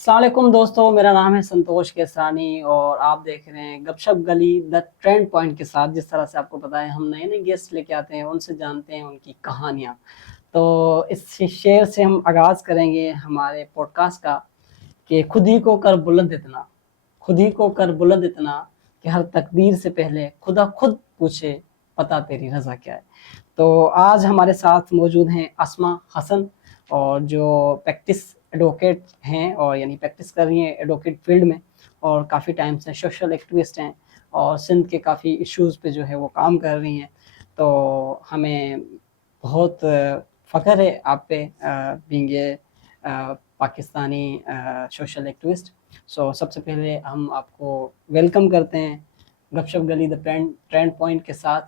अस्सलाम वालेकुम दोस्तों, मेरा नाम है संतोष केसरानी और आप देख रहे हैं गपशप गली द ट्रेंड पॉइंट के साथ। जिस तरह से आपको पता है हम नए नए गेस्ट लेके आते हैं, उनसे जानते हैं उनकी कहानियाँ। तो इस शेर से हम आगाज़ करेंगे हमारे पॉडकास्ट का कि खुद ही को कर बुलंद इतना, खुद ही को कर बुलंद इतना कि हर तकदीर से पहले खुदा खुद पूछे पता तेरी रज़ा क्या है। तो आज हमारे साथ मौजूद हैं अस्मा हसन, और जो प्रैक्टिस एडवोकेट हैं और यानी प्रैक्टिस कर रही हैं एडवोकेट फील्ड में, और काफ़ी टाइम से सोशल एक्टिविस्ट हैं और सिंध के काफ़ी इश्यूज़ पे जो है वो काम कर रही हैं। तो हमें बहुत फ़ख्र है आप पे being a Pakistani social activist. So सबसे पहले हम आपको वेलकम करते हैं गपशप गली द ट्रेंड पॉइंट के साथ।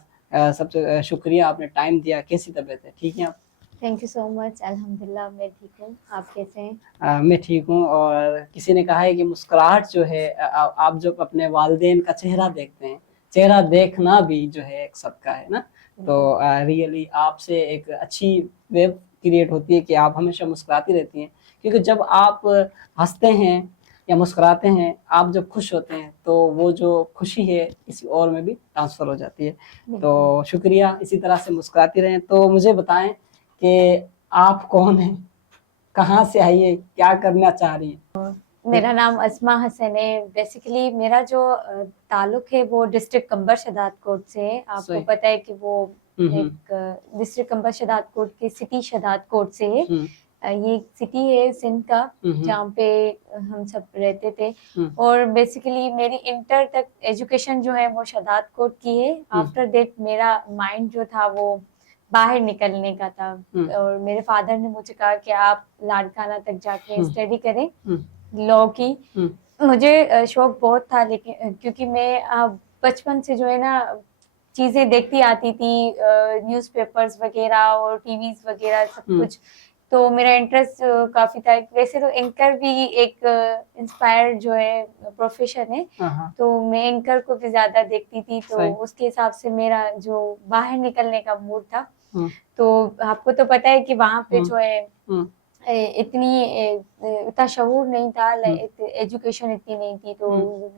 सबसे शुक्रिया आपने टाइम दिया। कैसी तबीयत है, ठीक है आप? Thank you so much. अल्हम्दुलिल्लाह मैं ठीक हूँ, आप कैसे हैं? मैं ठीक हूँ। और किसी ने कहा है कि मुस्कुराहट जो है, आप जब अपने वालिदैन का चेहरा देखते हैं, चेहरा देखना भी जो है एक सदका है ना। तो रियली आपसे एक अच्छी वेब क्रिएट होती है कि आप हमेशा मुस्कुराती रहती हैं, क्योंकि जब आप हंसते हैं या मुस्कुराते हैं, आप जब खुश होते हैं तो वो जो खुशी है किसी और में भी ट्रांसफ़र हो जाती है। तो शुक्रिया, इसी तरह से मुस्कुराती रहें। तो मुझे बताएं कि आप कौन हैं, कहाँ से आई है, क्या करना चाह रही है? मेरा नाम अस्मा हसन है। बेसिकली मेरा जो ताल्लुक है वो डिस्ट्रिक्ट कंबर शदाद कोट से है। आपको सही। पता है कि वो एक डिस्ट्रिक्ट कंबर शदाद कोट की सिटी शदाद कोट से है। ये एक सिटी है सिंध का जहाँ पे हम सब रहते थे। और बेसिकली मेरी इंटर तक एजुकेशन जो है वो शदाद कोट की है। आफ्टर दैट मेरा माइंड जो था वो बाहर निकलने का था, और मेरे फादर ने मुझे कहा कि आप लाड़काना तक जाके स्टडी करें लॉ की। मुझे शौक बहुत था, लेकिन क्योंकि मैं बचपन से जो है ना चीजें देखती आती थी, न्यूज़पेपर्स वगैरह और टीवीज वगैरह सब कुछ। तो मेरा इंटरेस्ट काफी था। वैसे तो एंकर भी एक इंस्पायर जो है प्रोफेशन है, तो मैं एंकर को भी ज्यादा देखती थी। तो उसके हिसाब से मेरा जो बाहर निकलने का मूड था। तो आपको तो पता है कि वहां पे जो है इतना शऊर नहीं था, एजुकेशन इतनी नहीं थी। तो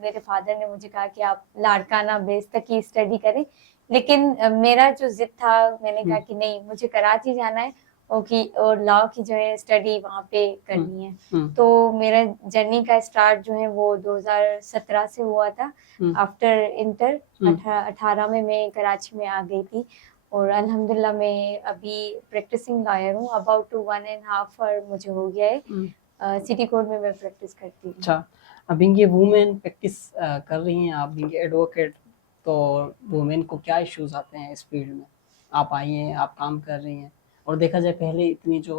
मेरे फादर ने मुझे कहा कि आप लाड़काना बेस तक ही स्टडी करें। लेकिन मेरा जो जिद था, मैंने कहा कि नहीं, मुझे कराची जाना है और लॉ की जो है स्टडी वहाँ पे करनी है। तो मेरा जर्नी का स्टार्ट जो है वो 2017 से हुआ था। आफ्टर इंटर 18 में मैं कराची में आ गई थी, और अल्हम्दुलिल्लाह मैं अभी प्रैक्टिसिंग लॉयर हूँ। अबाउट टू 1.5 ईयर मुझे हो गया है। सिटी कोर्ट में मैं प्रैक्टिस करती हूँ। अच्छा, अब ये वुमेन प्रैक्टिस कर रही हैं आप, ये एडवोकेट, तो वुमेन को क्या इश्यूज आते हैं इस फील्ड में? आप आई हैं, आप काम कर रही हैं, और देखा जाए पहले इतनी जो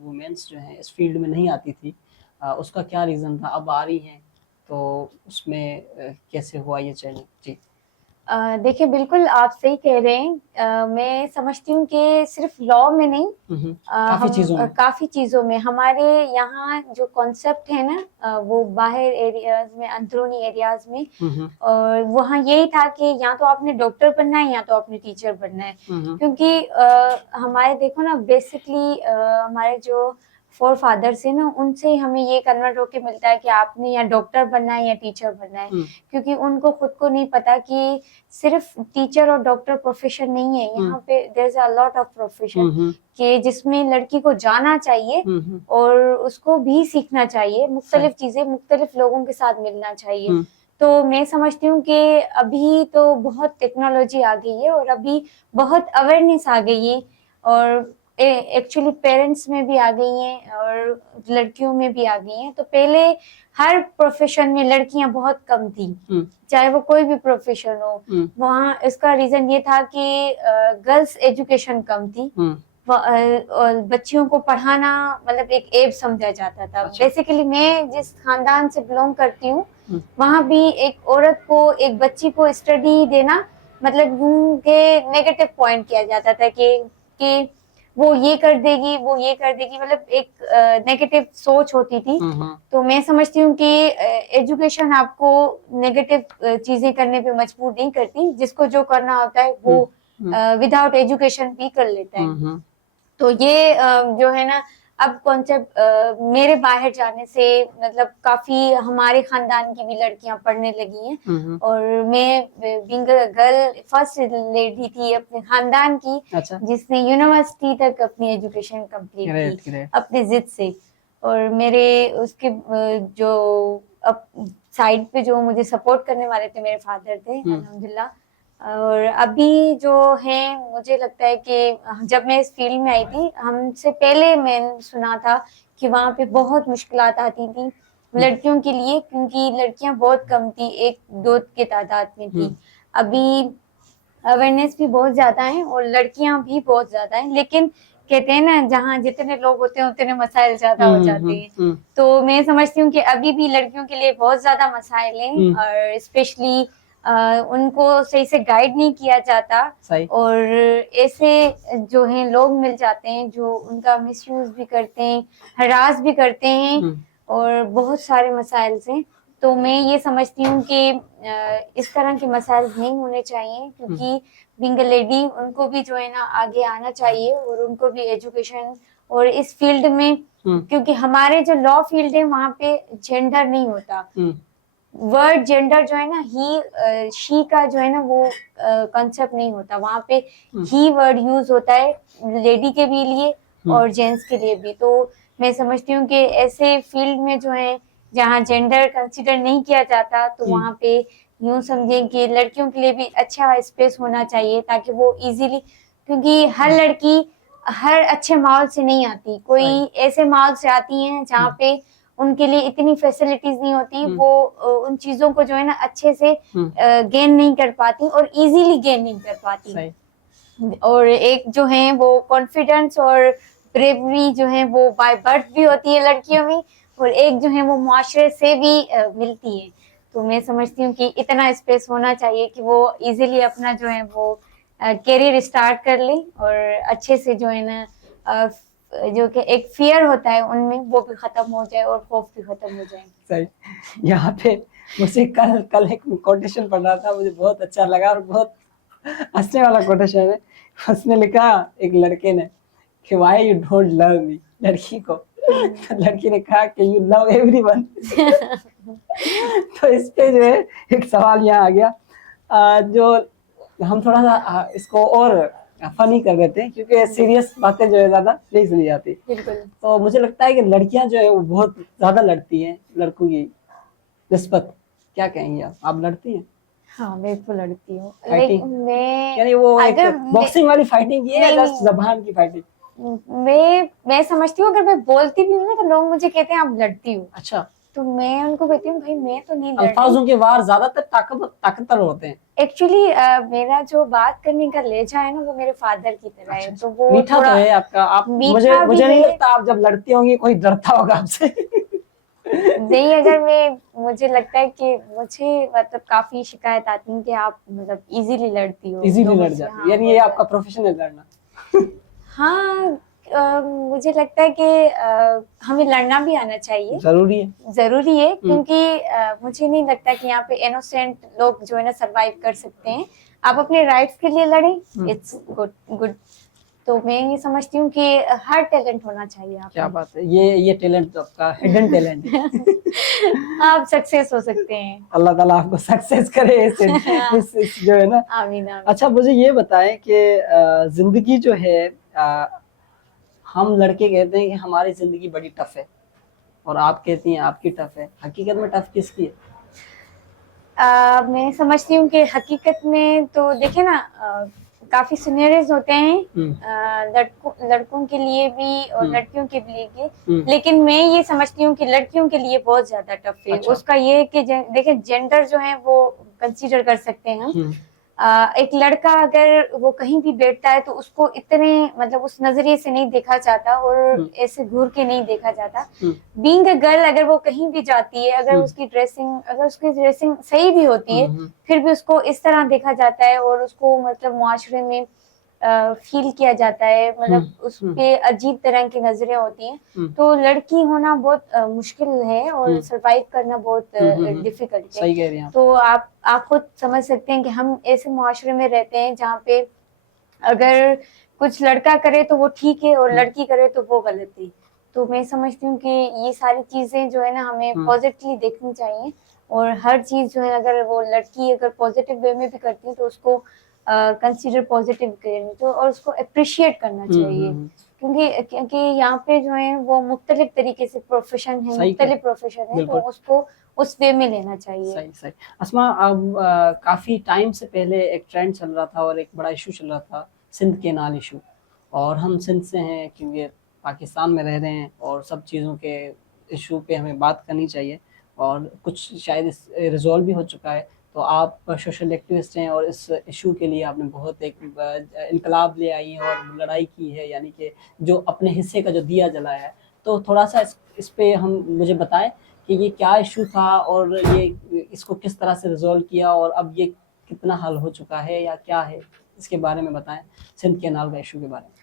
वुमेन्स जो हैं इस फील्ड में नहीं आती थी, उसका क्या रीज़न था? अब आ रही हैं, तो उसमें कैसे हुआ ये चैलेंज? जी। देखिए, बिल्कुल आप सही कह रहे हैं। मैं समझती हूँ कि सिर्फ लॉ में नहीं, काफी चीजों में हमारे यहाँ जो कॉन्सेप्ट है ना, वो बाहर एरियाज में, अंदरूनी एरियाज में, और वहाँ यही था कि या तो आपने डॉक्टर बनना है या तो आपने टीचर बनना है। क्योंकि हमारे देखो ना, बेसिकली हमारे जो फोर फादर्स है ना, उनसे हमें ये कन्वर्ट होके मिलता है कि आपने या डॉक्टर बनना है या टीचर बनना है। क्योंकि उनको खुद को नहीं पता कि सिर्फ टीचर और डॉक्टर प्रोफेशन नहीं है, यहाँ पे there is a lot of profession कि जिसमें लड़की को जाना चाहिए और उसको भी सीखना चाहिए, मुख्तलिफ चीजें, मुख्तलिफ लोगों के साथ मिलना चाहिए। तो मैं समझती हूँ कि अभी तो बहुत टेक्नोलॉजी आ गई है और अभी बहुत अवेयरनेस आ गई है, और एक्चुअली पेरेंट्स में भी आ गई हैं और लड़कियों में भी आ गई हैं। तो पहले हर प्रोफेशन में लड़कियां बहुत कम थी, चाहे वो कोई भी प्रोफेशन हो। वहाँ इसका रीजन ये था कि गर्ल्स एजुकेशन कम थी, और बच्चियों को पढ़ाना मतलब एक एब समझा जाता था। बेसिकली मैं जिस खानदान से बिलोंग करती हूँ, वहाँ भी एक औरत को, एक बच्ची को स्टडी देना मतलब उनके नेगेटिव पॉइंट किया जाता था कि वो ये कर देगी, वो ये कर देगी, मतलब एक नेगेटिव सोच होती थी। तो मैं समझती हूँ कि एजुकेशन आपको नेगेटिव चीजें करने पे मजबूर नहीं करती। जिसको जो करना होता है वो विदाउट एजुकेशन भी कर लेता है। तो ये जो है ना, अब कॉन्सेप्ट मेरे बाहर जाने से मतलब काफी हमारे खानदान की भी लड़कियां पढ़ने लगी हैं, और मैं being a girl first lady थी अपने खानदान की, अच्छा, जिसने यूनिवर्सिटी तक अपनी एजुकेशन कंप्लीट की अपने जिद से। और मेरे उसके जो अब साइड पे जो मुझे सपोर्ट करने वाले थे मेरे फादर थे, अल्हम्दुलिल्लाह। और अभी जो है मुझे लगता है कि जब मैं इस फील्ड में आई थी, हमसे पहले मैंने सुना था कि वहाँ पे बहुत मुश्किलात आती थी लड़कियों के लिए, क्योंकि लड़कियां बहुत कम थी, एक दो के तादाद में थी। अभी अवेयरनेस भी बहुत ज्यादा है और लड़कियां भी बहुत ज्यादा है, लेकिन कहते हैं ना जहाँ जितने लोग होते हैं उतने मसाइल ज्यादा हो जाते हैं। तो मैं समझती हूँ कि अभी भी लड़कियों के लिए बहुत ज्यादा मसाइल हैं, और स्पेशली उनको सही से गाइड नहीं किया जाता, और ऐसे जो हैं लोग मिल जाते हैं जो उनका मिसयूज भी करते हैं, हरास भी करते हैं, और बहुत सारे मसाइल हैं। तो मैं ये समझती हूँ कि इस तरह के मसाइल नहीं होने चाहिए, क्योंकि बीइंग अ लेडी उनको भी जो है ना आगे आना चाहिए, और उनको भी एजुकेशन और इस फील्ड में, क्योंकि हमारे जो लॉ फील्ड है वहाँ पे जेंडर नहीं होता। वर्ड जेंडर जो है ना, ही शी का जो है ना वो कॉन्सेप्ट नहीं होता वहाँ पे। ही वर्ड यूज होता है लेडी के भी लिए और जेंट्स के लिए भी। तो मैं समझती हूँ कि ऐसे फील्ड में जो है जहाँ जेंडर कंसीडर नहीं किया जाता, तो वहाँ पे यूं समझें कि लड़कियों के लिए भी अच्छा स्पेस होना चाहिए, ताकि वो इजीली, क्योंकि हर लड़की हर अच्छे माहौल से नहीं आती, कोई ऐसे माहौल से आती हैं जहाँ पे उनके लिए इतनी फैसिलिटीज नहीं होती, वो उन चीजों को जो है ना अच्छे से गेन नहीं कर पाती और इजीली गेन नहीं कर पाती। और एक जो है वो कॉन्फिडेंस और ब्रेवरी जो है वो बाय बर्थ भी होती है लड़कियों में, और एक जो है वो मुआशरे से भी मिलती है। तो मैं समझती हूँ कि इतना स्पेस होना चाहिए कि वो इजीली अपना जो है वो करियर स्टार्ट कर ले, और अच्छे से जो है ना जो कि एक फियर होता है उनमें वो भी खत्म हो जाए और खौफ भी खत्म हो जाए। सही। यहाँ पे मुझे कल एक कोटेशन पढ़ रहा था, मुझे बहुत अच्छा लगा और बहुत हंसने वाला कोटेशन है। उसने लिखा एक लड़के ने कि why you don't love me, लड़की को। लड़की ने कहा कि यू लव एवरीवन। तो इस पे जो है एक सवाल यहाँ आ गया, जो हम थोड़ा सा इसको और फनी कर देते हैं, क्योंकि सीरियस बातें जो है ज्यादा नहीं सुनी जाती। तो मुझे लगता है कि लड़कियां जो है वो बहुत ज्यादा लड़ती हैं लड़कों की निस्बत। क्या कहेंगे आप लड़ती हैं? हाँ बिल्कुल लड़ती हूँ, लेकिन मैं यानी वो एक बॉक्सिंग वाली फाइटिंग की है या जस्ट जबान की फाइटिंग? मैं समझती हूँ, अगर मैं बोलती भी हूँ ना तो लोग मुझे कहते हैं आप लड़ती हो। अच्छा। तो मैं उनको कहती हूँ भाई मैं तो नहीं लड़ती। अल्फाजों के वार ज्यादातर ताकतवर होते हैं। एक्चुअली मेरा जो बात करने का लहजा है ना वो मेरे फादर की तरह है। तो वो मीठा तो है आपका। आप मुझे नहीं लगता आप जब लड़ती होंगी कोई डरता होगा आपसे। नहीं, अगर मुझे लगता है कि मुझे मतलब काफी शिकायत आती है कि आप मतलब इजीली लड़ती हो। इजीली लड़ जाती हो, यानी ये आपका प्रोफेशन है लड़ना। हाँ मुझे लगता है कि हमें लड़ना भी आना चाहिए, जरूरी है, क्योंकि मुझे नहीं लगता कि यहाँ पे इनोसेंट लोग जो है ना सरवाइव कर सकते हैं। आप अपने राइट्स के लिए लड़ें, इट्स गुड। तो मैं ये समझती हूँ कि हर टैलेंट होना चाहिए आप। क्या बात है, ये टैलेंट तो आपका हिडन टैलेंट है। आप सक्सेस हो सकते हैं। अल्लाह ताला आपको सक्सेस करे इस जो है ना। आमीन। अच्छा मुझे ये बताएं कि जिंदगी जो है, हम लड़के कहते हैं कि हमारी जिंदगी बड़ी टफ है, और आप कहती हैं आपकी टफ है। हकीकत में टफ किसकी है? मैं समझती हूँ कि हकीकत में तो देखे ना काफी सिनेरियोज होते हैं लड़कों के लिए भी और लड़कियों के लिए भी, लेकिन मैं ये समझती हूँ कि लड़कियों के लिए बहुत ज्यादा टफ है। अच्छा। उसका ये है कि देखे जेंडर जो है वो कंसीडर कर सकते हैं हम। एक लड़का अगर वो कहीं भी बैठता है तो उसको इतने मतलब उस नजरिए से नहीं देखा जाता और ऐसे घूर के नहीं देखा जाता। बीइंग अ गर्ल अगर वो कहीं भी जाती है, अगर उसकी ड्रेसिंग सही भी होती है, फिर भी उसको इस तरह देखा जाता है और उसको मतलब मुआशरे में फील किया जाता है, मतलब उस पे अजीब तरह की नजरें होती हैं। तो लड़की होना बहुत मुश्किल है और सरवाइव करना बहुत डिफिकल्ट है। सही कह रही हैं आप। तो आप खुद समझ सकते हैं कि हम ऐसे मुआशरे में रहते हैं जहाँ पे अगर कुछ लड़का करे तो वो ठीक है और लड़की करे तो वो गलत है। तो मैं समझती हूँ कि ये सारी चीजें जो है ना हमें पॉजिटिवली देखनी चाहिए, और हर चीज जो है अगर वो लड़की अगर पॉजिटिव वे में भी करती है तो उसको कंसीडर पॉजिटिव करनी तो, और उसको अप्रिशिएट करना चाहिए, क्योंकि यहाँ पे जो है वो मुख्तलिफ तरीके से प्रोफेशन है, मुख्तलिफ प्रोफेशन है, तो उसको उस वे में लेना चाहिए। सही सही। अस्मा, अब काफी टाइम से पहले एक ट्रेंड चल रहा था और एक बड़ा इशू चल रहा था, सिंध केनाल इशू, और हम सिंध से हैं क्योंकि पाकिस्तान में रह रहे हैं और सब चीज़ों के इशू पे हमें बात करनी चाहिए, और कुछ शायद इस रिजॉल्व भी हो चुका है। तो आप सोशल एक्टिविस्ट हैं और इस इशू के लिए आपने बहुत एक इनकलाब ले आई हैं और लड़ाई की है, यानी कि जो अपने हिस्से का जो दिया जलाया है। तो थोड़ा सा इस पे हम मुझे बताएं कि ये क्या इशू था और ये इसको किस तरह से रिजॉल्व किया, और अब ये कितना हल हो चुका है या क्या है, इसके बारे में बताएं, सिंध केनाल का इशू के बारे में।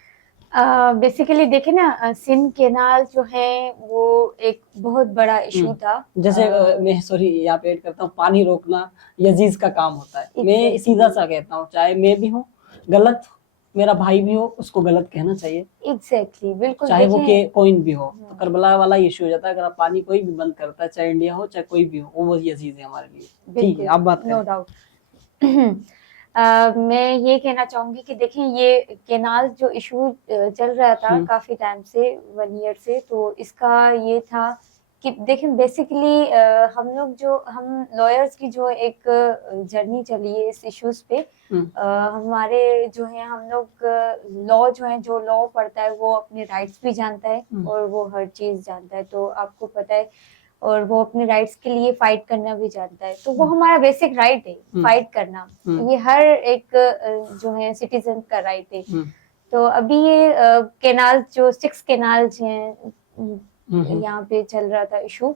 बेसिकली देखे ना, सिंध केनाल जो है वो एक बहुत बड़ा इशू था। जैसे मैं सॉरी यहाँ पे ऐड करता हूँ, पानी रोकना यजीज का काम होता है। मैं सीधा सा कहता हूँ, चाहे मैं भी हूँ गलत, मेरा भाई भी हो, उसको गलत कहना चाहिए। एग्जैक्टली, बिल्कुल, चाहे वो के कोई भी हो। तो करबला वाला इशू हो जाता है, अगर आप पानी कोई भी बंद करता है, चाहे इंडिया हो चाहे कोई भी हो, वो यजीज है हमारे लिए। ठीक है, आप बात करें। No doubt. मैं ये कहना चाहूंगी कि देखें, ये केनाल जो इशू चल रहा था काफी टाइम से, 1 ईयर से, तो इसका ये था कि देखें बेसिकली हम लॉयर्स की जो एक जर्नी चली है इस इश्यूज पे, हमारे जो है हम लोग लॉ जो है, जो लॉ पढ़ता है वो अपने राइट्स भी जानता है और वो हर चीज जानता है, तो आपको पता है, और वो अपने राइट्स के लिए फाइट करना भी जानता है, तो वो हमारा बेसिक राइट है, फाइट करना, ये हर एक जो है सिटीजन का राइट है। तो अभी ये केनाल जो 6 केनाल्स हैं यहाँ पे चल रहा था इशू,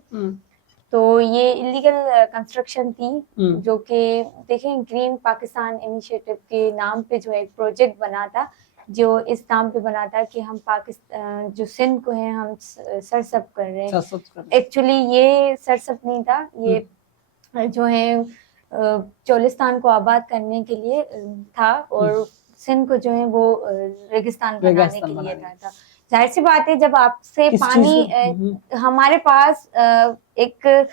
तो ये इलीगल कंस्ट्रक्शन थी, जो कि देखें ग्रीन पाकिस्तान इनिशिएटिव के नाम पे जो एक प्रोजेक्ट बना था, जो इस नाम पे बना था कि हम पाकिस्तान जो सिंध को है हम सरसब कर रहे हैं। एक्चुअली ये सरसब नहीं था, ये जो है चोलिस्तान को आबाद करने के लिए था, और सिंध को जो है वो रेगिस्तान बनाने के लिए था। जाहिर सी बात है, जब आपसे पानी हमारे पास एक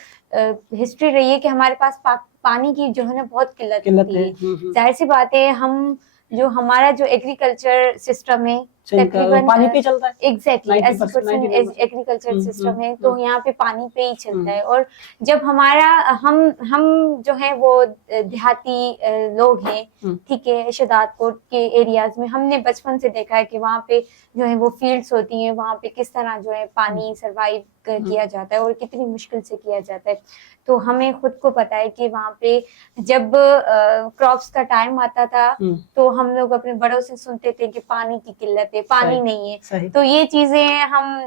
हिस्ट्री रही है कि हमारे पास पानी की जो है ना बहुत किल्लत है। जाहिर सी बात है, हम जो हमारा जो एग्रीकल्चर सिस्टम है तकरीबन पानी पे चलता है, एग्जैक्टली 80% एग्रीकल्चर सिस्टम है, तो यहाँ पे पानी पे ही चलता है। और जब हमारा हम जो है वो देहाती लोग हैं, ठीक है, शदादकोट के एरियाज में हमने बचपन से देखा है कि वहाँ पे जो है वो फील्ड्स होती हैं, वहाँ पे किस तरह जो है पानी सर्वाइव किया जाता है और कितनी मुश्किल से किया जाता है। तो हमें खुद को पता है कि वहाँ पे जब क्रॉप्स का टाइम आता था तो हम लोग अपने बड़ों से सुनते थे कि पानी की किल्लत है, पानी नहीं है। तो ये चीजें हम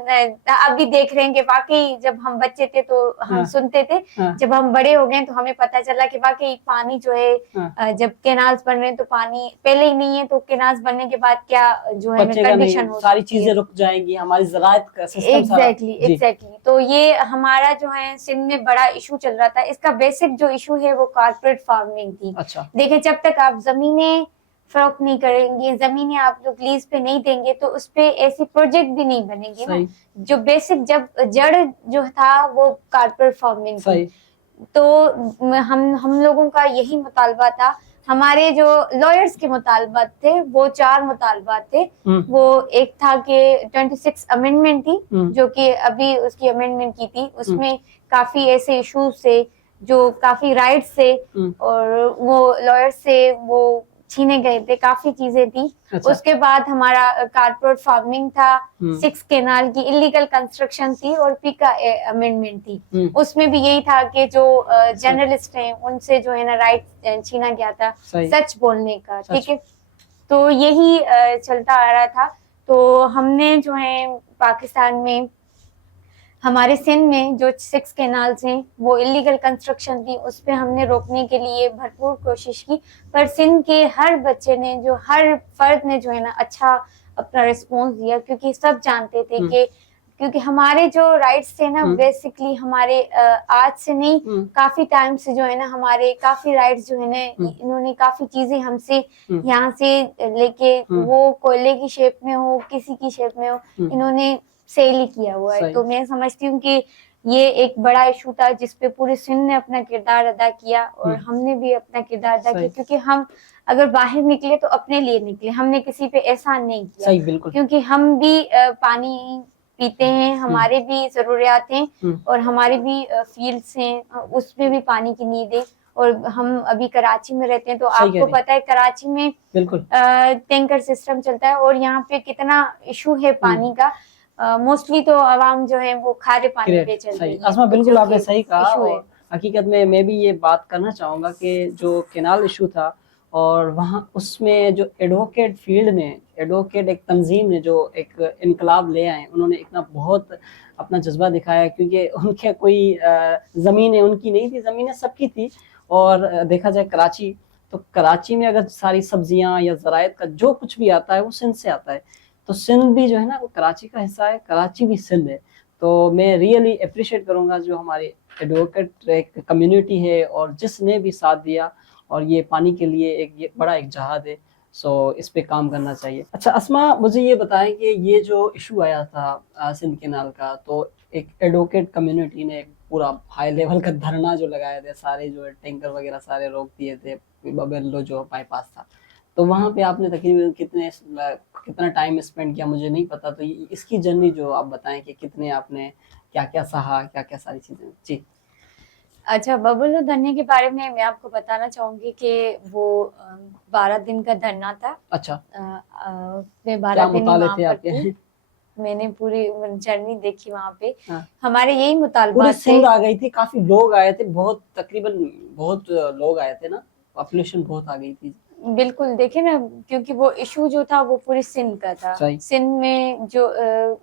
अभी देख रहे हैं कि वाकई जब हम बच्चे थे तो हम सुनते थे, जब हम बड़े हो गए तो हमें पता चला कि वाकई पानी जो है जब केनाल्स बन रहे हैं तो पानी पहले ही नहीं है, तो केनाल्स बनने के बाद क्या जो है कंडीशन हो, सारी चीजें रुक जाएंगी, हमारी ज़राअत का सिस्टम एग्जैक्टली। तो ये हमारा जो है सिंध में बड़ा इशू चल रहा था। इसका बेसिक जो इशू है वो कारपोरेट फार्मिंग थी। अच्छा। देखिए, जब तक आप जमीनें फरोख्त नहीं करेंगे, जमीनें आप लोग लीज पे नहीं देंगे, तो उस पे ऐसी प्रोजेक्ट भी नहीं बनेंगे ना। जो बेसिक जब जड़ जो था वो कारपोरेट फार्मिंग थी। तो हम लोगों का यही मुतालबा था, हमारे जो लॉयर्स के मुतालबात थे वो 4 मुतालबात थे। वो एक था कि 26 अमेंडमेंट थी, जो कि अभी उसकी अमेंडमेंट की थी, उसमें काफी ऐसे इश्यूज थे जो काफी राइट्स थे और वो लॉयर्स से वो छीने गए थे, काफी चीजें थी। अच्छा। उसके बाद हमारा कारपोरेट फार्मिंग था, 6 केनाल की इलीगल कंस्ट्रक्शन थी और पीका अमेंडमेंट थी। उसमें भी यही था कि जो जर्नलिस्ट हैं उनसे जो है ना राइट छीना गया था सच बोलने का, ठीक है। तो यही चलता आ रहा था। तो हमने जो है पाकिस्तान में हमारे सिंध में जो 6 केनाल्स हैं वो इलीगल कंस्ट्रक्शन थी, उस पर हमने रोकने के लिए भरपूर कोशिश की, पर सिंध के हर बच्चे ने हर फर्द ने जो है ना अच्छा अपना रिस्पॉन्स दिया, क्योंकि सब जानते थे कि क्योंकि हमारे जो राइट्स थे ना बेसिकली हमारे आज से नहीं काफी टाइम से जो है ना हमारे काफी राइट्स जो है ना इन्होंने काफी चीजें हमसे यहाँ से लेके वो कोयले की शेप में हो किसी की शेप में हो, इन्होंने सेल ही किया हुआ है। तो मैं समझती हूँ कि ये एक बड़ा इशू था जिसपे पूरे सिंध ने अपना किरदार अदा किया और हमने भी अपना किरदार अदा किया, क्योंकि हम अगर बाहर निकले तो अपने लिए निकले, हमने किसी पे एहसान नहीं किया। सही, बिल्कुल। क्योंकि हम भी पानी पीते हैं, हमारे भी जरूरियात हैं और हमारे भी फील्ड्स हैं, उसमें भी पानी की नीड है। और हम अभी कराची में रहते हैं तो आपको पता है कराची में बिल्कुल टैंकर सिस्टम चलता है और यहाँ पे कितना इशू है पानी का। मोस्टली तो आवाम जो है वो खारे पानी पे चल रही है। असमा, बिल्कुल आपने सही कहा। और हकीकत में मैं भी ये बात करना चाहूँगा कि जो केनाल इशू था और वहाँ उसमें जो एडवोकेट फील्ड ने, एडवोकेट एक तंजीम ने जो एक इनकलाब ले आए, उन्होंने इतना बहुत अपना जज्बा दिखाया, क्योंकि उनके कोई ज़मीनें उनकी नहीं थी, ज़मीनें सबकी थी। और देखा जाए कराची, तो कराची में अगर सारी सब्जियां या ज़रायत का जो कुछ भी आता है वो सिंध से आता है, तो सिंध भी जो है ना वो कराची का हिस्सा है, कराची भी सिंध है। तो मैं रियली अप्रिशिएट करूँगा जो हमारे एडवोकेट एक कम्युनिटी है और जिसने भी साथ दिया, और ये पानी के लिए एक ये बड़ा एक जहाद है। सो इस पे काम करना चाहिए। अच्छा अस्मा, मुझे ये बताएं कि ये जो इशू आया था सिंध केनाल का, तो एक एडवोकेट कम्युनिटी ने एक पूरा हाई लेवल का धरना जो लगाए थे, सारे जो टैंकर वगैरह सारे रोक दिए थे, बबेलो जो बाईपास था, तो वहाँ पे आपने तकरीबन कितना टाइम स्पेंड किया मुझे नहीं पता, तो इसकी जर्नी जो आप बताएं कि कितने आपने क्या क्या सहा, क्या क्या सारी चीजें। जी अच्छा, बबेलो धरने के बारे में मैं आपको बताना चाहूंगी कि वो 12 दिन का धरना था। अच्छा, मैं 12 दिन वहाँ पर थी, मैंने पूरी जर्नी देखी वहाँ पे। हमारे यही मुतालबा थे। सिंध आ गई थी, काफी लोग आए थे, बहुत तकरीबन बहुत लोग आए थे ना, पॉपुलेशन बहुत आ गई थी। बिल्कुल, देखे ना, क्योंकि वो इशू जो था वो पूरी सिंध का था। सिंध में जो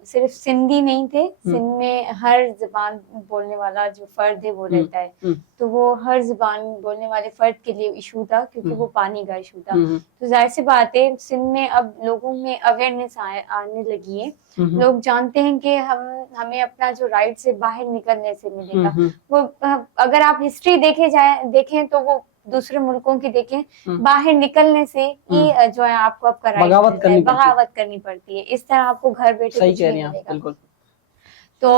सिर्फ सिंधी नहीं थे, सिंध में हर जुबान बोलने वाला जो फर्द है वो रहता है, तो वो हर जुबान बोलने वाले फर्द के लिए इशू था, क्योंकि वो पानी का इशू था। तो जाहिर सी बात है सिंध में अब लोगों में अवेयरनेस आने लगी है। लोग जानते हैं कि हमें अपना जो राइट से बाहर निकलने से मिलेगा। वो अगर आप हिस्ट्री देखें तो वो दूसरे मुल्कों की देखें, बाहर निकलने से ही जो है आपको आपका राइट बगावत करनी पड़ती है। इस तरह आपको घर बैठे कुछ नहीं मिलेगा। तो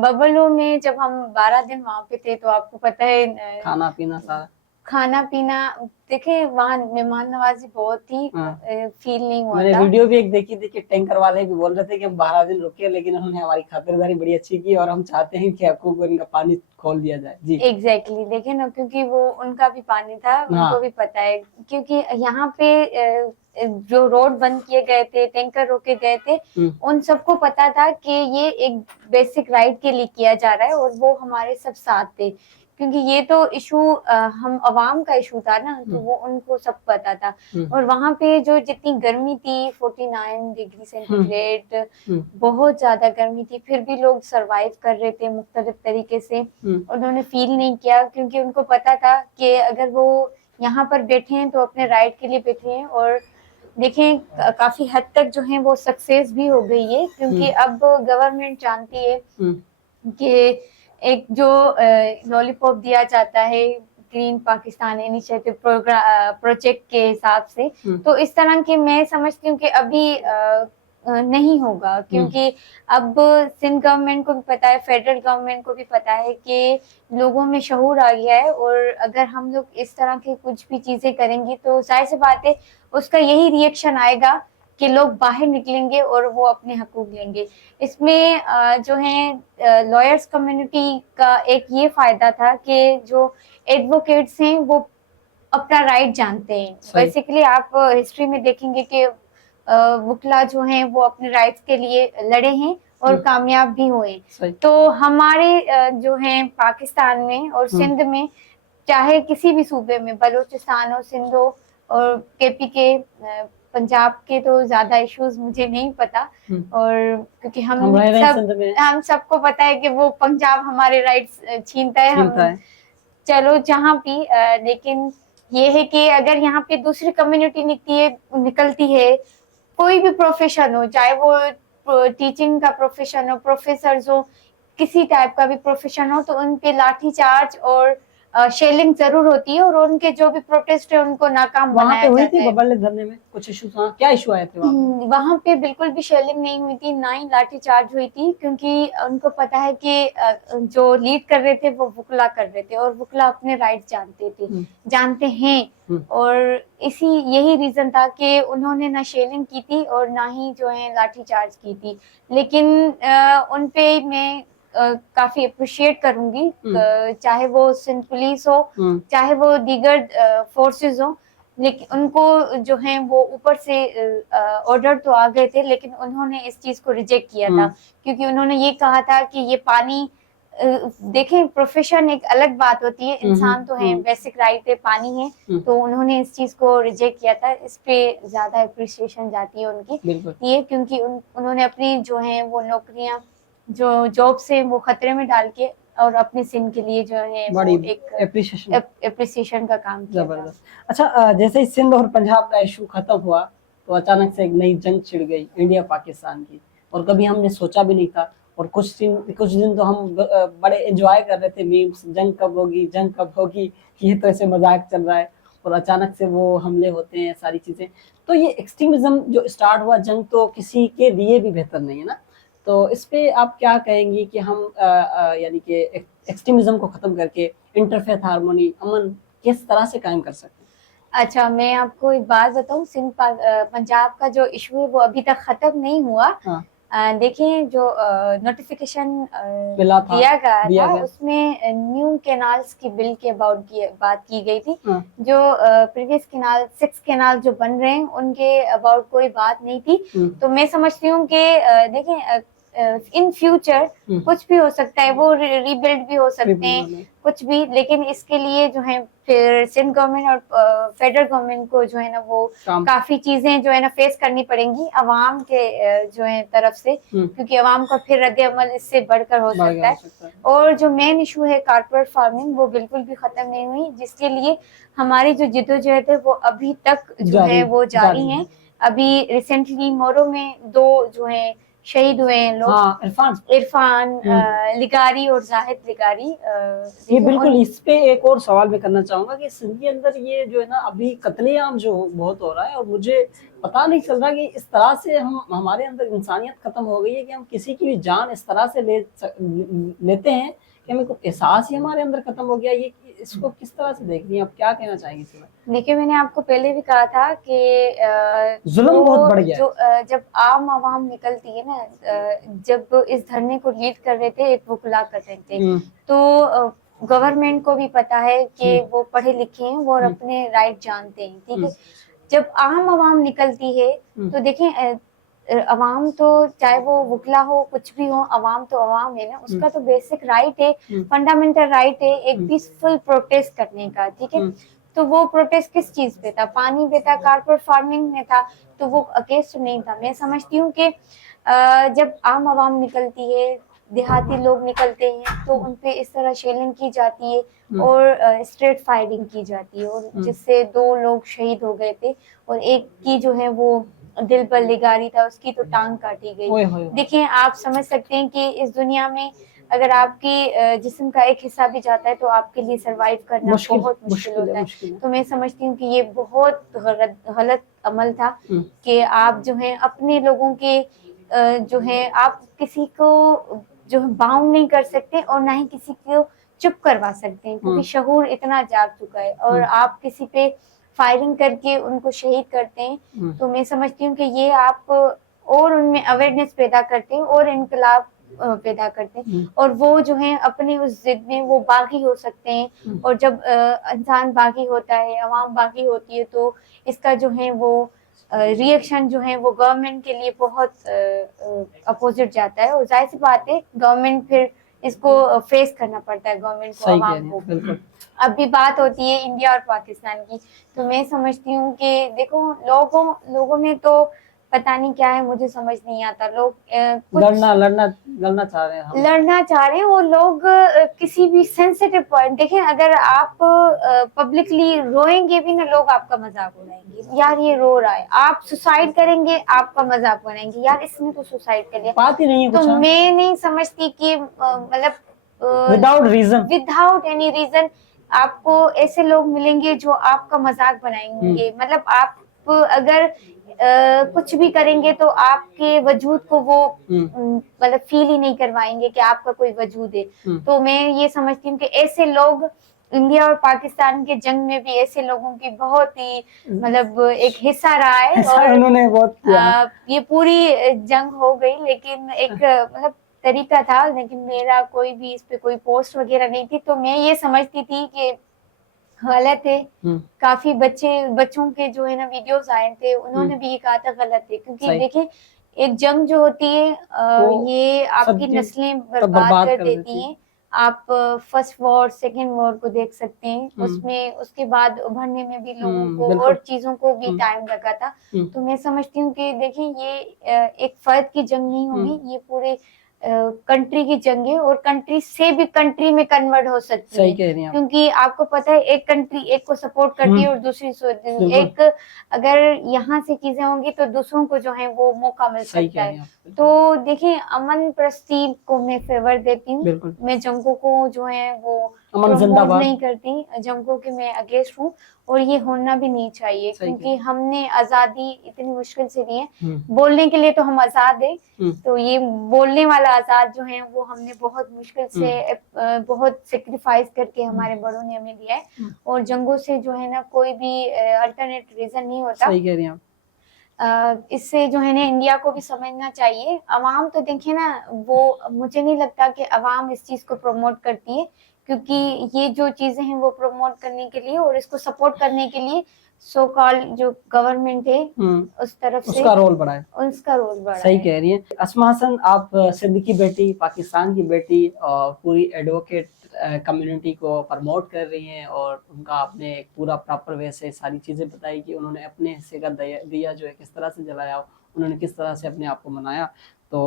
बबेलो में जब हम 12 दिन वहाँ पे थे, तो आपको पता है खाना पीना देखे, वहाँ मेहमान नवाजी बहुत ही फील नहीं हुआ। मैंने वीडियो भी एक देखी थी कि टैंकर वाले भी बोल रहे थे कि हम 12 दिन रुके, लेकिन उन्होंने हमारी खातिरदारी बड़ी अच्छी की और हम चाहते हैं कि आपको इनका पानी खोल दिया जाए। जी एग्जैक्टली, देखे ना, क्योंकि वो उनका भी पानी था, उनको भी पता है। क्योंकि यहाँ पे जो रोड बंद किए गए थे, टैंकर रोके गए थे, उन सबको पता था कि ये एक बेसिक राइट के लिए किया जा रहा है और वो हमारे सब साथ थे। क्योंकि ये तो इशू हम अवाम का इशू था ना, तो वो उनको सब पता था। और वहाँ पे जो जितनी गर्मी थी, 49 डिग्री सेंटीग्रेड, बहुत ज्यादा गर्मी थी, फिर भी लोग सरवाइव कर रहे थे मुख्तलिफ तरीके से। उन्होंने फील नहीं किया, क्योंकि उनको पता था कि अगर वो यहाँ पर बैठे हैं तो अपने राइट के लिए बैठे हैं। और देखें, काफी हद तक जो है वो सक्सेस भी हो गई है, क्योंकि अब गवर्नमेंट जानती है कि एक जो लॉलीपॉप दिया जाता है ग्रीन पाकिस्तान इनिशिएटिव प्रोजेक्ट के हिसाब से, तो इस तरह के मैं समझती हूँ कि अभी नहीं होगा, क्योंकि अब सिंध गवर्नमेंट को भी पता है, फेडरल गवर्नमेंट को भी पता है कि लोगों में शऊर आ गया है। और अगर हम लोग इस तरह की कुछ भी चीजें करेंगे तो जाहिर सी बात है उसका यही रिएक्शन आएगा कि लोग बाहर निकलेंगे और वो अपने हकूक लेंगे। इसमें जो है लॉयर्स कम्युनिटी का एक ये फायदा था कि जो एडवोकेट्स हैं वो अपना राइट जानते हैं। बेसिकली आप हिस्ट्री में देखेंगे कि वकला जो हैं वो अपने राइट्स के लिए लड़े हैं और कामयाब भी हुए। तो हमारे जो हैं पाकिस्तान में और सिंध में, चाहे किसी भी सूबे में, बलूचिस्तान हो, सिंध हो और केपी के, पंजाब के तो ज्यादा इश्यूज मुझे नहीं पता, और क्योंकि हम सबको पता है कि वो पंजाब हमारे राइट्स छीनता है। चलो जहाँ भी, लेकिन ये है कि अगर यहाँ पे दूसरी कम्युनिटी निकलती है, कोई भी प्रोफेशन हो, चाहे वो टीचिंग का प्रोफेशन हो, प्रोफेसर हो, किसी टाइप का भी प्रोफेशन हो, तो उन पे लाठी चार्ज और शेलिंग जरूर होती है और उनके जो भी प्रोटेस्ट है उनको नाकाम बनाया वहाँ पे जाता हुई थी है। बबल धरने में कुछ इश्यूज, क्या इशू आए थे वहाँ वहां पे बिल्कुल भी शेलिंग नहीं हुई थी, ना ही लाठी चार्ज हुई थी, क्योंकि उनको पता है कि जो लीड कर रहे थे वो वुकला कर रहे थे और वुकला अपने राइट जानते थे, जानते हैं। और यही रीजन था कि उन्होंने ना शेलिंग की थी और ना ही जो है लाठी चार्ज की थी। लेकिन उन पे मैं काफी अप्रिशिएट करूंगी, चाहे वो सिंध पुलिस हो, चाहे वो दीगर फोर्सेस हो, लेकिन उनको जो है वो ऊपर से ऑर्डर तो आ गए थे, लेकिन उन्होंने इस चीज को रिजेक्ट किया था, क्योंकि उन्होंने ये कहा था कि ये पानी, देखें प्रोफेशन एक अलग बात होती है, इंसान तो है, बेसिक राइट है, पानी है, तो उन्होंने इस चीज को रिजेक्ट किया था। इस पे ज्यादा अप्रिसिएशन जाती है उनकी ये, क्योंकि उन्होंने अपनी जो है वो नौकरियां, जो जॉब से वो खतरे में डाल के और अपने सिंध के लिए जो है बड़ी वो एक एप्रिसिएशन का काम किया था। अच्छा, जैसे ही सिंध और पंजाब का इशू खत्म हुआ तो अचानक से एक नई जंग छिड़ गई इंडिया पाकिस्तान की, और कभी हमने सोचा भी नहीं था। और कुछ दिन तो हम बड़े एंजॉय कर रहे थे मीम्स, जंग कब होगी, जंग कब होगी, ये तो ऐसे मजाक चल रहा है, और अचानक से वो हमले होते हैं, सारी चीजें। तो ये एक्सट्रीमिज्म जो स्टार्ट हुआ, जंग तो किसी के लिए भी बेहतर नहीं है ना। तो इस पे आप क्या कहेंगी कि हम यानी कि एक्सट्रीमिज्म को खत्म करके इंटरफेथ हार्मोनी, अमन किस तरह से कायम कर सकते हैं? अच्छा, मैं आपको एक बात बताऊं, सिंध पंजाब का जो इशू है वो अभी तक खत्म नहीं हुआ। हाँ। देखिए, जो नोटिफिकेशन दिया गया था उसमें न्यू कैनाल्स की बिल के अबाउट बात की गई थी। हाँ। जो प्रीवियस कैनाल 6 कैनाल जो बन रहे हैं उनके अबाउट कोई बात नहीं थी। तो मैं समझती हूँ कि देखें, इन फ्यूचर कुछ भी हो सकता है, वो रीबिल्ड भी हो सकते हैं, कुछ भी, लेकिन इसके लिए जो है फिर सिंध गवर्नमेंट और फेडरल गवर्नमेंट को जो है ना वो काफी चीजें जो है ना फेस करनी पड़ेंगी अवाम के जो है तरफ से, क्योंकि अवाम का फिर रद्द अमल इससे बढ़कर हो सकता है। और जो मेन इशू है कारपोरेट फार्मिंग, वो बिल्कुल भी खत्म नहीं हुई, जिसके लिए हमारी जो जिद्दोजहद है वो अभी तक जो है वो जारी है। अभी रिसेंटली मोरो में 2 जो है शहीद हुए हैं लोग। हाँ, इरफान लिगारी और जाहिद लिगारी। ये बिल्कुल, इस पे एक और सवाल मैं करना चाहूंगा कि सिंध के अंदर ये जो है ना अभी कत्लेआम जो बहुत हो रहा है, और मुझे पता नहीं चल रहा कि इस तरह से हमारे अंदर इंसानियत खत्म हो गई है कि हम किसी की भी जान इस तरह से लेते हैं कि हमें कुछ एहसास ही हमारे अंदर खत्म हो गया। ये इसको किस तरह से देख रही हैं आप, क्या कहना चाहेंगे इसमें? देखिए, मैंने आपको पहले भी कहा था कि जुल्म बहुत बढ़ गया है। जब आम आवाम निकलती है ना, जब इस धरने को लीड कर रहे थे एक वुकला कर रहे थे, तो गवर्नमेंट को भी पता है कि वो पढ़े लिखे हैं, वो अपने राइट जानते हैं, ठीक है। जब आम आवाम निकलती है तो देखें, अवाम तो चाहे वो वुकला हो, कुछ भी हो, अवाम तो अवाम है ना, उसका तो बेसिक राइट है, फंडामेंटल राइट है एक पीसफुल प्रोटेस्ट करने का, ठीक है। तो वो प्रोटेस्ट किस चीज पे था? पानी पे था, कारपोरेट फार्मिंग में था, तो वो अगेंस्ट नहीं था। मैं समझती हूँ कि जब आम आवाम निकलती है, देहाती लोग निकलते हैं, तो उनपे इस तरह शेलिंग की जाती है और स्ट्रेट फायरिंग की जाती है, और जिससे 2 लोग शहीद हो गए थे, और एक की जो है वो दिल पर लिगारी था, उसकी तो टांग काटी गई। देखिए, आप समझ सकते हैं कि इस दुनिया में अगर आपकी जिस्म का एक हिस्सा भी जाता है तो आपके लिए सरवाइव करना बहुत मुश्किल होता है। तो मैं समझती हूँ कि ये बहुत गलत अमल था कि आप जो है अपने लोगों के जो है, आप किसी को जो बाउंड नहीं कर सकते और ना ही किसी को चुप करवा सकते हैं, क्योंकि शहूर इतना जाग चुका है, और आप किसी पे फायरिंग करके उनको शहीद करते हैं। तो मैं समझती हूँ कि ये आप और उनमें अवेयरनेस पैदा करते हैं और इनकलाब पैदा करते हैं, और वो जो है अपने उस जिद में वो बागी हो सकते हैं। और जब इंसान बागी होता है, अवाम बागी होती है, तो इसका जो है वो रिएक्शन जो है वो गवर्नमेंट के लिए बहुत अपोजिट जाता है, और जाहिर सी बात है गवर्नमेंट फिर इसको फेस करना पड़ता है, गवर्नमेंट को, अवाम को। अभी बात होती है इंडिया और पाकिस्तान की, तो मैं समझती हूँ कि देखो, लोगों में तो पता नहीं क्या है, मुझे समझ नहीं आता। लोग लड़ना चाह रहे हैं, वो लोग किसी भी सेंसिटिव पॉइंट, देखें, अगर आप पब्लिकली रोएंगे भी ना, लोग आपका मजाक उड़ाएंगे, यार ये रो रहा है। आप सुसाइड करेंगे, आपका मजाक उड़ाएंगे, यार इसने तो सुसाइड कर लिया। बात ही नहीं है। तो मैं नहीं समझती कि मतलब विदाउट एनी रीजन आपको ऐसे लोग मिलेंगे जो आपका मजाक बनाएंगे, मतलब आप अगर कुछ भी करेंगे तो आपके वजूद को वो मतलब फील ही नहीं करवाएंगे कि आपका कोई वजूद है। तो मैं ये समझती हूँ कि ऐसे लोग इंडिया और पाकिस्तान के जंग में भी ऐसे लोगों की बहुत ही मतलब एक हिस्सा रहा है, और उन्होंने बहुत किया। ये पूरी जंग हो गई, लेकिन एक मतलब तरीका था, लेकिन मेरा कोई भी इस पे कोई पोस्ट वगैरह नहीं थी, तो मैं ये समझती थी कि गलत है। काफी बच्चों के जो है ना वीडियोस आए थे, उन्होंने भी ये कहा था गलत है, क्योंकि देखिए एक जंग जो होती है ये आपकी नस्लें बर्बाद कर देती है। आप फर्स्ट वॉर सेकेंड वॉर को देख सकते हैं, उसमें उसके बाद उभरने में भी लोगों को और चीजों को भी टाइम लगा था। तो मैं समझती हूँ कि देखिए ये एक फर्द की जंग नहीं होगी, ये पूरे कंट्री की जंग है, और कंट्री से भी कंट्री में कन्वर्ट हो सकती है, क्योंकि आपको पता है एक कंट्री एक को सपोर्ट करती है और दूसरी एक अगर यहाँ से चीजें होंगी तो दूसरों को जो है वो मौका मिल सकता है। तो देखिए अमन प्रस्ती को मैं फेवर देती हूँ, मैं जंगों को जो है वो प्रमोट नहीं करती, जंगों के मैं अगेंस्ट हूँ, और ये होना भी नहीं चाहिए, क्योंकि हमने आजादी इतनी मुश्किल से ली है। बोलने के लिए तो हम आजाद है, तो ये बोलने वाला आजाद जो है वो हमने बहुत मुश्किल से बहुत सेक्रीफाइस करके हमारे बड़ों ने हमें दिया है, और जंगों से जो है ना कोई भी अल्टरनेट रीजन नहीं होता। सही कह रही हैं आप। इससे जो है ना इंडिया को भी समझना चाहिए। अवाम तो देखिए ना, वो मुझे नहीं लगता कि अवाम इस चीज को प्रमोट करती है, क्योंकि ये जो चीजें हैं वो प्रमोट करने के लिए और इसको सपोर्ट करने के लिए सो कॉल्ड जो गवर्नमेंट है उस तरफ से उसका रोल बड़ा है, उसका रोल बड़ा है। सही कह रही है अस्मा हसन। आप सिंध की बेटी, पाकिस्तान की बेटी, और पूरी एडवोकेट कम्युनिटी को प्रमोट कर रही हैं, और उनका आपने एक पूरा प्रॉपर वे से सारी चीज़ें बताई कि उन्होंने अपने हिस्से का दिया जो है किस तरह से जलाया, उन्होंने किस तरह से अपने आप को मनाया। तो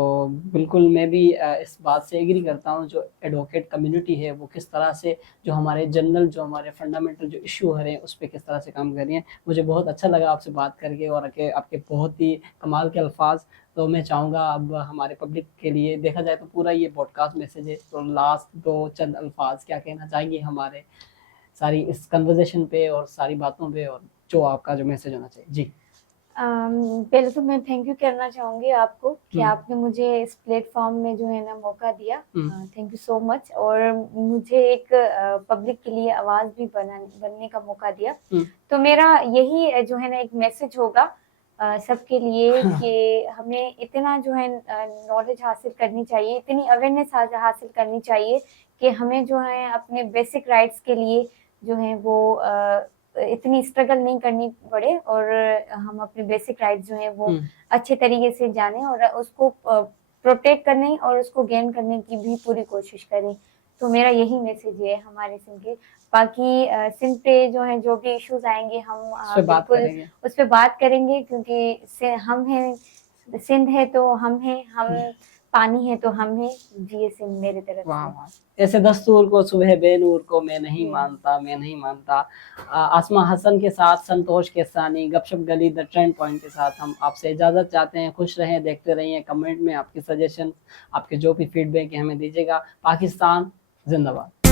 बिल्कुल मैं भी इस बात से एग्री करता हूँ, जो एडवोकेट कम्युनिटी है वो किस तरह से जो हमारे जनरल जो हमारे फंडामेंटल जो इशू हो रहे हैं उस पर किस तरह से काम कर रही हैं। मुझे बहुत अच्छा लगा आपसे बात करके, और आपके बहुत ही कमाल के अल्फाज। तो मैं चाहूँगा अब हमारे पब्लिक के लिए देखा जाए तो पूरा ये पॉडकास्ट मैसेज है, तो लास्ट दो चंद अल्फाज क्या कहना चाहेंगे हमारे सारी इस कन्वर्सेशन पे और सारी बातों पे, और जो आपका जो मैसेज होना चाहिए। जी पहले तो मैं थैंक यू करना चाहूंगी आपको कि आपने मुझे इस प्लेटफॉर्म में जो है ना मौका दिया, थैंक यू सो मच, और मुझे एक पब्लिक के लिए आवाज भी बनने का मौका दिया। तो मेरा यही जो है ना एक मैसेज होगा सबके लिए कि हमें इतना जो है नॉलेज हासिल करनी चाहिए, इतनी अवेयरनेस हासिल करनी चाहिए कि हमें जो है अपने बेसिक राइट्स के लिए जो है वो इतनी स्ट्रगल नहीं करनी पड़े, और हम अपने बेसिक राइट्स जो है वो अच्छे तरीके से जाने और उसको प्रोटेक्ट करने और उसको गेन करने की भी पूरी कोशिश करें। तो मेरा यही मैसेज है हमारे सिंध के। बाकी सिंध पे जो है जो भी इश्यूज आएंगे हम बिल्कुल उस पर बात करेंगे, क्योंकि हम हैं, सिंध है तो हम हैं, हम पानी है तो हम हैं, जी सिंध मेरे तरफ से। ऐसे दस्तूर को सुबह बेनूर को मैं नहीं मानता, मैं नहीं मानता। आसमा हसन के साथ संतोष केसानी गपशप गली द ट्रेंड पॉइंट के साथ हम आपसे इजाजत चाहते हैं। खुश रहें, देखते रहिए, कमेंट में आपकी सजेशन, आपके जो भी फीडबैक है हमें दीजिएगा। पाकिस्तान जिंदाबाद।